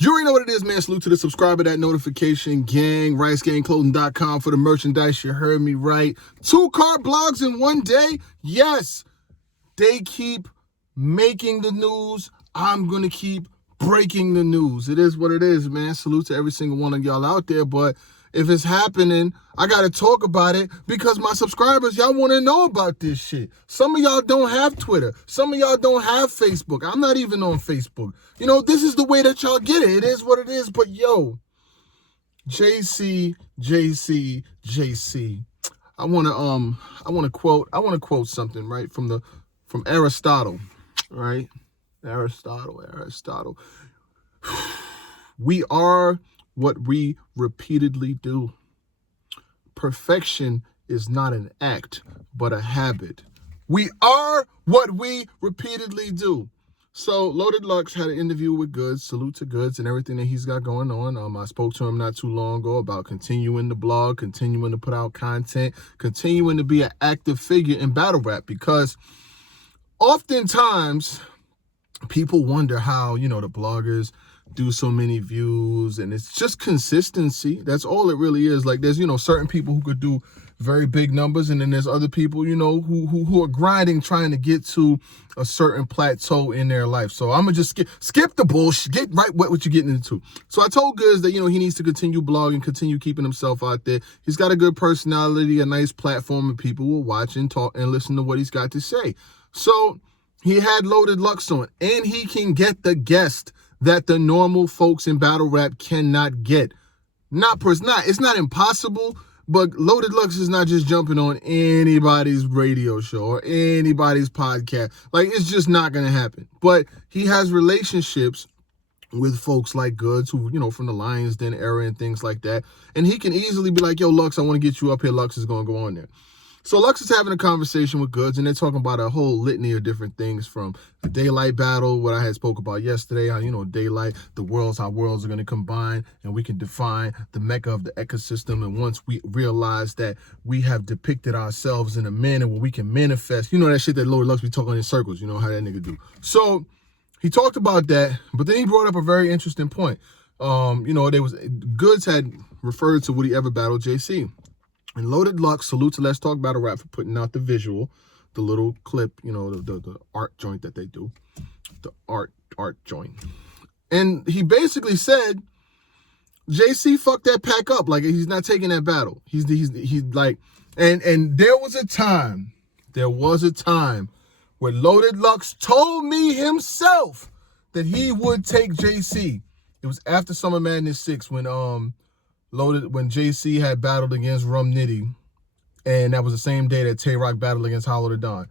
You already know what it is, man. Salute to the subscriber, that notification gang, RiceGangClothing.com for the merchandise. You heard me right. 2 car blogs in one day. Yes, they keep making the news. I'm going to keep breaking the news. It is what it is, man. Salute to every single one of y'all out there. But if it's happening, I got to talk about it because my subscribers, y'all want to know about this shit. Some of y'all don't have Twitter. Some of y'all don't have Facebook. I'm not even on Facebook. You know, this is the way that y'all get it. It is what it is. But yo, JC. I want to quote something, right? From Aristotle, right? Aristotle. We are what we repeatedly do. Perfection is not an act, but a habit. We are what we repeatedly do. So Loaded Lux had an interview with Goods. Salute to Goods and everything that he's got going on. I spoke to him not too long ago about continuing the blog, continuing to put out content, continuing to be an active figure in battle rap, because oftentimes people wonder how, the bloggers do so many views, and it's just consistency. That's all it really is. Like, there's, certain people who could do very big numbers, and then there's other people, who are grinding, trying to get to a certain plateau in their life. So I'm gonna just skip the bullshit, get right what you're getting into. So I told Goods that, he needs to continue blogging, continue keeping himself out there. He's got a good personality, a nice platform, and people will watch and talk and listen to what he's got to say. So he had Loaded Lux on, and he can get the guest that the normal folks in battle rap cannot get. It's not impossible, but Loaded Lux is not just jumping on anybody's radio show or anybody's podcast. Like, it's just not going to happen. But he has relationships with folks like Goods, who, from the Lions Den era and things like that. And he can easily be like, yo, Lux, I want to get you up here. Lux is going to go on there. So Lux is having a conversation with Goods, and they're talking about a whole litany of different things, from the Daylight battle, what I had spoke about yesterday, how, Daylight, how worlds are going to combine, and we can define the mecca of the ecosystem. And once we realize that we have depicted ourselves in a manner where we can manifest, that shit that Loaded Lux be talking in circles, how that nigga do. So he talked about that, but then he brought up a very interesting point. Goods had referred to would he ever battle JC. And Loaded Lux, salute to Let's Talk Battle Rap for putting out the visual, the little clip, the art joint that they do, the art joint. And he basically said, JC fucked that pack up. Like, he's not taking that battle. He's like, and there was a time where Loaded Lux told me himself that he would take JC. It was after Summer Madness 6 when JC had battled against Rum Nitty, and that was the same day that Tay Rock battled against Hollow the Don.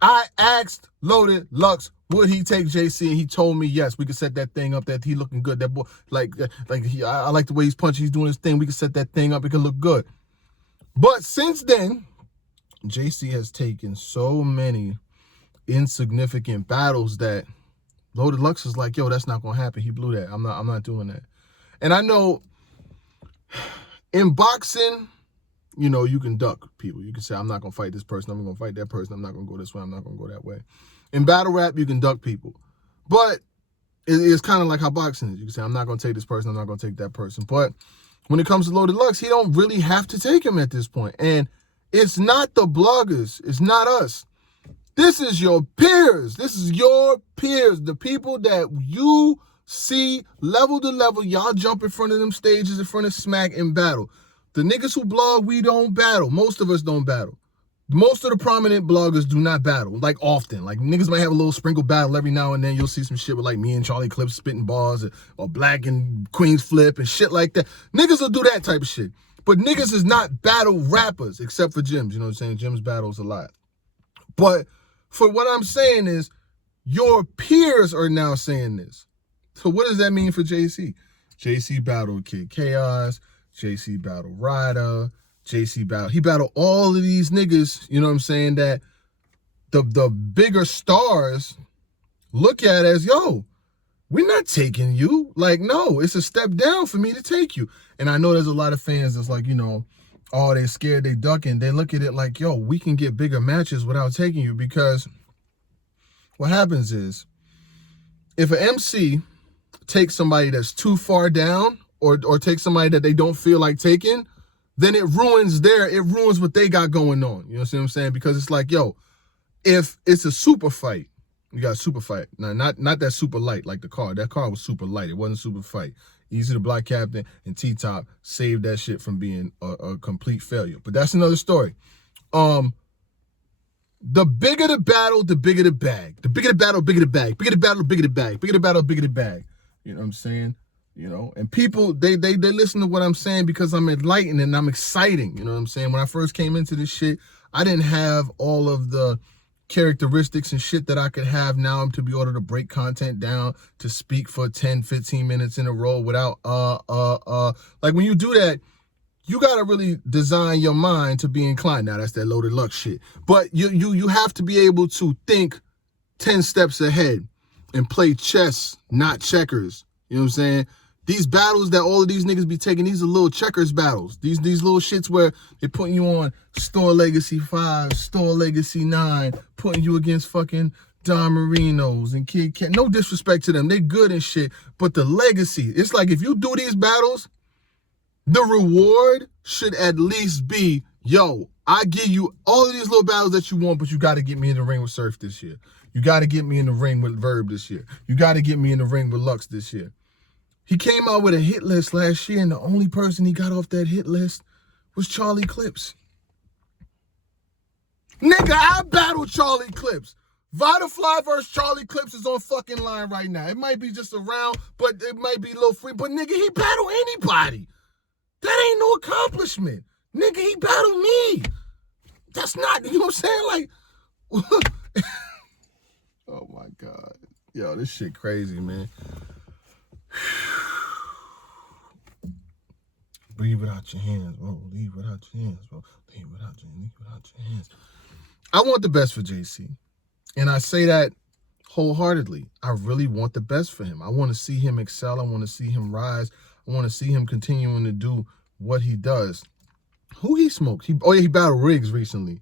I asked Loaded Lux, would he take JC, and he told me yes. We could set that thing up. That he looking good. That boy, I like the way he's punching. He's doing his thing. We could set that thing up. It could look good. But since then, JC has taken so many insignificant battles that Loaded Lux is like, yo, that's not gonna happen. He blew that. I'm not doing that. And I know, in boxing, you can duck people. You can say, I'm not going to fight this person. I'm going to fight that person. I'm not going to go this way. I'm not going to go that way. In battle rap, you can duck people. But it's kind of like how boxing is. You can say, I'm not going to take this person. I'm not going to take that person. But when it comes to Loaded Lux, he don't really have to take him at this point. And it's not the bloggers. It's not us. This is your peers. The people that you see level to level. Y'all jump in front of them stages, in front of Smack, and battle. The niggas who blog, we don't battle. Most of us don't battle. Most of the prominent bloggers do not battle, like, often. Like, niggas might have a little sprinkle battle every now and then. You'll see some shit with, like, me and Charlie Clips spitting bars, or Black and Queens Flip and shit like that. Niggas will do that type of shit. But niggas is not battle rappers, except for Jims. You know what I'm saying? Jims battles a lot. But for what I'm saying is, your peers are now saying this. So what does that mean for JC? JC battled Kid Chaos. JC battled Ryder. He battled all of these niggas, you know what I'm saying, that the bigger stars look at as, yo, we're not taking you. Like, no, it's a step down for me to take you. And I know there's a lot of fans that's like, oh, they're scared, they ducking. They look at it like, yo, we can get bigger matches without taking you, because what happens is, if an MC take somebody that's too far down or take somebody that they don't feel like taking, then it ruins what they got going on. You know what I'm saying? Because it's like, yo, if it's a super fight, you got a super fight. Now, not that super light like the car. That car was super light. It wasn't a super fight. Easy the Black Captain and T-Top saved that shit from being a complete failure. But that's another story. The bigger the battle, the bigger the bag. The bigger the battle, bigger the bag. Bigger the battle, bigger the bag. Bigger the battle, bigger the bag. You know what I'm saying? You know, and people, they listen to what I'm saying because I'm enlightened and I'm exciting. You know what I'm saying? When I first came into this shit, I didn't have all of the characteristics and shit that I could have now to be able to break content down, to speak for 10, 15 minutes in a row without, like when you do that, you got to really design your mind to be inclined. Now that's that Loaded Lux shit. But you have to be able to think 10 steps ahead and play chess, not checkers. You know what I'm saying? These battles that all of these niggas be taking, these are little checkers battles. These little shits where they're putting you on Store Legacy 5, Store Legacy 9, putting you against fucking Don Marinos and Kid Cat. No disrespect to them. They good and shit. But the legacy, it's like if you do these battles, the reward should at least be, yo, I give you all of these little battles that you want, but you got to get me in the ring with Surf this year. You got to get me in the ring with Verb this year. You got to get me in the ring with Lux this year. He came out with a hit list last year, and the only person he got off that hit list was Charlie Clips. Nigga, I battled Charlie Clips. Vitafly versus Charlie Clips is on fucking line right now. It might be just a round, but it might be a little free. But nigga, he battled anybody. That ain't no accomplishment. Nigga, he battled me. That's not, you know what I'm saying? Like, oh my God. Yo, this shit crazy, man. Breathe without your hands, bro. Leave without your hands, bro. Leave without your hands. I want the best for JC. And I say that wholeheartedly. I really want the best for him. I want to see him excel. I want to see him rise. I want to see him continuing to do what he does. Who he smoked? He battled Riggs recently.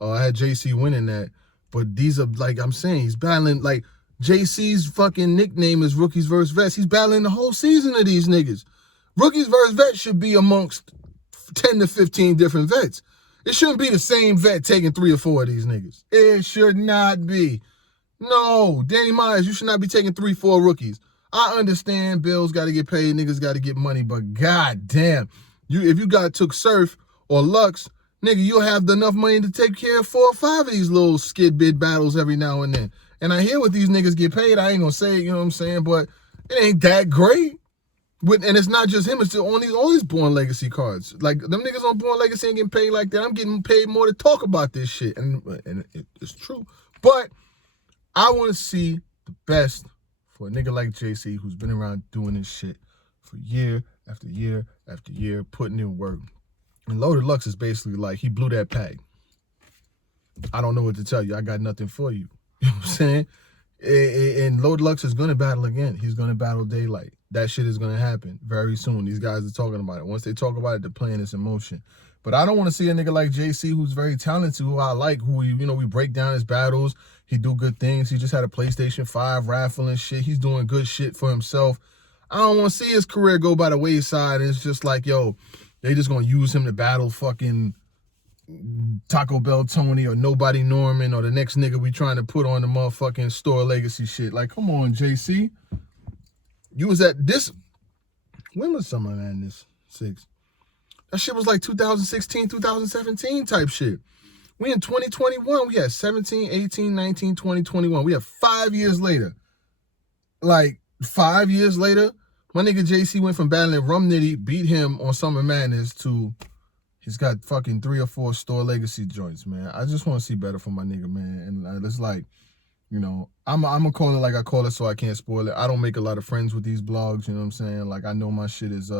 I had JC winning that. But these are, like I'm saying, he's battling, like, JC's fucking nickname is Rookies vs. Vets. He's battling the whole season of these niggas. Rookies vs. Vets should be amongst 10 to 15 different vets. It shouldn't be the same vet taking 3 or 4 of these niggas. It should not be. No, Danny Myers, you should not be taking 3, 4 rookies. I understand bills got to get paid, niggas got to get money, but god damn, if you took Surf or Lux, nigga, you'll have enough money to take care of 4 or 5 of these little skid bid battles every now and then. And I hear what these niggas get paid. I ain't gonna say it, you know what I'm saying? But it ain't that great. And it's not just him. It's all these Born Legacy cards. Like, them niggas on Born Legacy ain't getting paid like that. I'm getting paid more to talk about this shit. And it's true. But I want to see the best for a nigga like JC who's been around doing this shit for year after year after year, putting in work. And Loaded Lux is basically like, he blew that pack. I don't know what to tell you. I got nothing for you. You know what I'm saying? And Loaded Lux is going to battle again. He's going to battle Daylight. That shit is going to happen very soon. These guys are talking about it. Once they talk about it, the plan is in motion. But I don't want to see a nigga like JC who's very talented, who I like, who we break down his battles. He do good things. He just had a PlayStation 5 raffle and shit. He's doing good shit for himself. I don't want to see his career go by the wayside. And it's just like, yo, they just going to use him to battle fucking Taco Bell Tony or Nobody Norman or the next nigga we trying to put on the motherfucking Store Legacy shit. Like, come on, JC. You was at this, when was Summer Madness 6? That shit was like 2016, 2017 type shit. We in 2021, we had 17, 18, 19, 20, 21. We have 5 years later. Like, 5 years later, my nigga JC went from battling Rum Nitty, beat him on Summer Madness, to he's got fucking 3 or 4 Store Legacy joints, man. I just want to see better for my nigga, man. And it's like, you know, I'm going to call it like I call it so I can't spoil it. I don't make a lot of friends with these blogs, you know what I'm saying? Like, I know my shit is,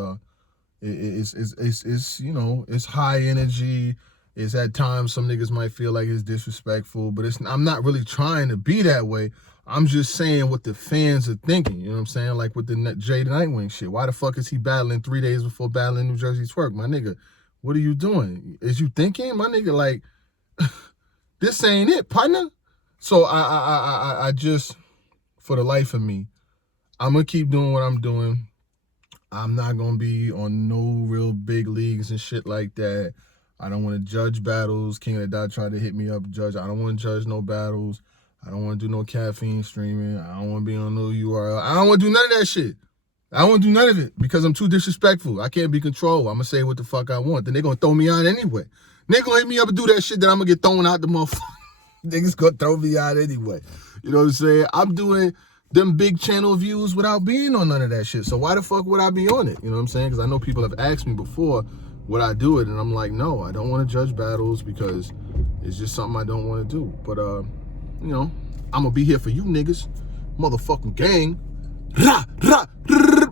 it's you know, it's high energy. It's at times some niggas might feel like it's disrespectful, but I'm not really trying to be that way. I'm just saying what the fans are thinking, you know what I'm saying? Like with the Jay Nightwing shit. Why the fuck is he battling 3 days before battling New Jersey Twerk? My nigga, what are you doing? Is you thinking? My nigga, like, this ain't it, partner. So I just, for the life of me, I'm going to keep doing what I'm doing. I'm not going to be on no real big leagues and shit like that. I don't want to judge battles. King of the Dot tried to hit me up, judge. I don't want to judge no battles. I don't want to do no caffeine streaming. I don't want to be on no URL. I don't want to do none of that shit. I don't want to do none of it because I'm too disrespectful. I can't be controlled. I'm going to say what the fuck I want. Then they're going to throw me out anyway. They're going to hit me up and do that shit, then I'm going to get thrown out the motherfucker. Niggas going to throw me out anyway. You know what I'm saying? I'm doing them big channel views without being on none of that shit. So why the fuck would I be on it? You know what I'm saying? Because I know people have asked me before, would I do it? And I'm like, no, I don't want to judge battles because it's just something I don't want to do. But, you know, I'm going to be here for you niggas. Motherfucking gang. Rah, rah, rah.